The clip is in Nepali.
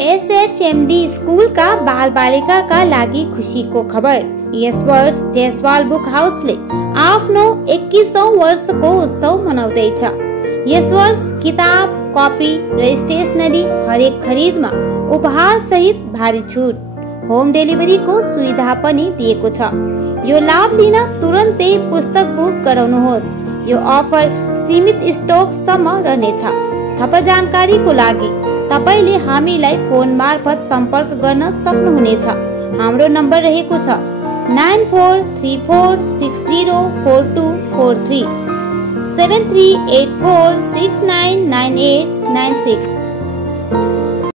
एसएचएमडी स्कुलका बालबालिकाका लागि खुसीको खबर। यस वर्ष जयसवाल बुक हाउसले आफ्नो 21औं वर्षको उत्सव मनाउँदैछ। यस वर्ष किताब, कपी र स्टेशनरी हरेक खरिदमा उपहार सहित भारी छुट, होम डेलिभरीको सुविधा पनि दिएको छ। यो लाभ लिन तुरन्तै पुस्तक बुक गराउनुहोस्। यो अफर सीमित स्टक सम्म रहनेछ। थप जानकारीको लागि तपाईले हामीलाई फोन मार्फत सम्पर्क गर्न सक्नुहुनेछ। हाम्रो नम्बर रहेको छ 9434604243 7384699896।